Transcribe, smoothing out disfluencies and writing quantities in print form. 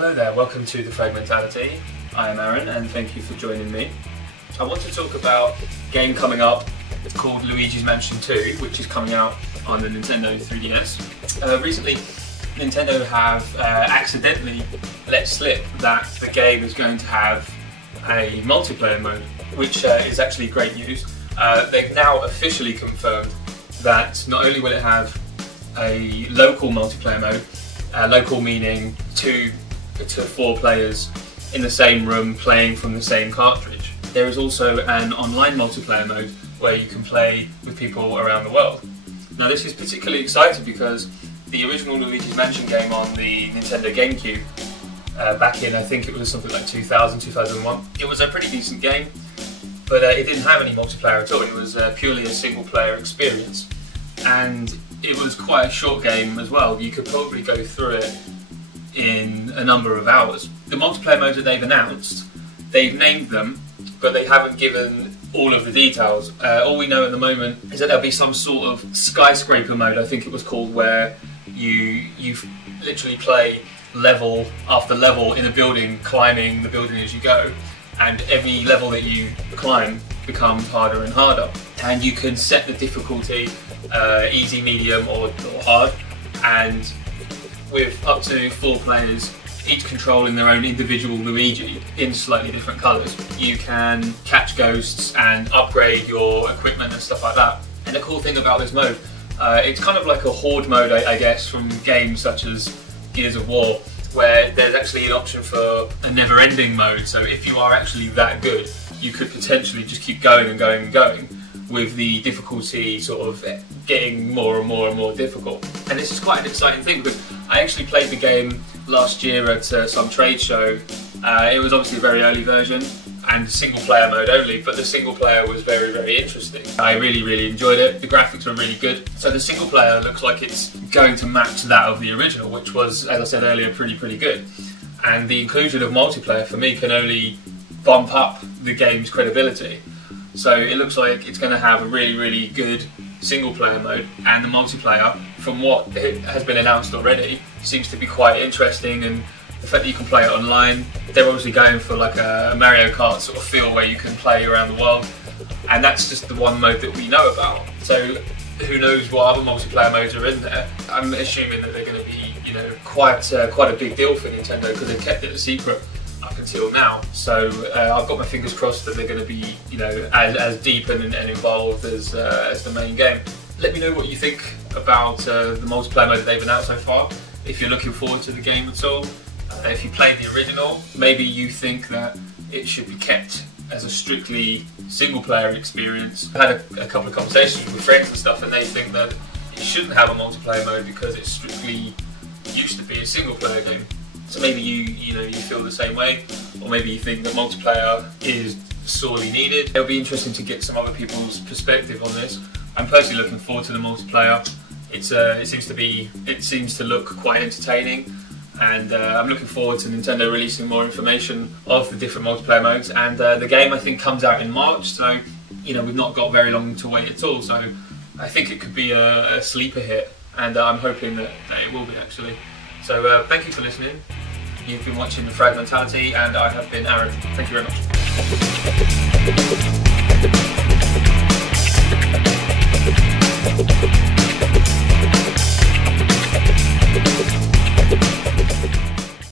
Hello there, welcome to The Fragmentality. I am Aaron and thank you for joining me. I want to talk about a game coming up called Luigi's Mansion 2, which is coming out on the Nintendo 3DS. Recently, Nintendo have accidentally let slip that the game is going to have a multiplayer mode, which is actually great news. They've now officially confirmed that not only will it have a local multiplayer mode, local meaning 2 to 4 players in the same room playing from the same cartridge. There is also an online multiplayer mode where you can play with people around the world. Now this is particularly exciting because the original Luigi's Mansion game on the Nintendo GameCube back in, I think it was something like 2000, 2001, it was a pretty decent game, but it didn't have any multiplayer at all. It was purely a single player experience, and it was quite a short game as well. You could probably go through it in a number of hours. The multiplayer modes that they've announced, they've named them, but they haven't given all of the details. All we know at the moment is that there'll be some sort of skyscraper mode, I think it was called, where you literally play level after level in a building, climbing the building as you go, and every level that you climb becomes harder and harder. And you can set the difficulty easy, medium or hard, and with up to 4 players, each controlling their own individual Luigi in slightly different colours. You can catch ghosts and upgrade your equipment and stuff like that. And the cool thing about this mode, it's kind of like a horde mode, I guess, from games such as Gears of War, where there's actually an option for a never-ending mode. So if you are actually that good, you could potentially just keep going and going and going, with the difficulty sort of getting more and more and more difficult. And this is quite an exciting thing because I actually played the game last year at some trade show. It was obviously a very early version and single player mode only, but the single player was very, very interesting. I really enjoyed it. The graphics were really good. So the single player looks like it's going to match that of the original, which was, as I said earlier, pretty good. And the inclusion of multiplayer for me can only bump up the game's credibility. So it looks like it's going to have a really good single player mode, and the multiplayer, from what has been announced already, seems to be quite interesting. And the fact that you can play it online, they're obviously going for like a Mario Kart sort of feel where you can play around the world, and that's just the one mode that we know about. So who knows what other multiplayer modes are in there. I'm assuming that they're going to be, you know, quite a big deal for Nintendo because they've kept it a secret up until now. So I've got my fingers crossed that they're going to be, you know, as deep and involved as the main game. Let me know what you think about the multiplayer mode that they've announced so far. If you're looking forward to the game at all, if you played the original, maybe you think that it should be kept as a strictly single player experience. I've had a couple of conversations with friends and stuff, and they think that it shouldn't have a multiplayer mode because it strictly used to be a single player game. So maybe you feel the same way, or maybe you think that multiplayer is sorely needed. It'll be interesting to get some other people's perspective on this. I'm personally looking forward to the multiplayer. It seems to look quite entertaining, and I'm looking forward to Nintendo releasing more information of the different multiplayer modes. And the game, I think, comes out in March, so you know, we've not got very long to wait at all. So I think it could be a sleeper hit, and I'm hoping that it will be actually. So thank you for listening. You've been watching The Fragmentality, and I have been Aaron. Thank you very much.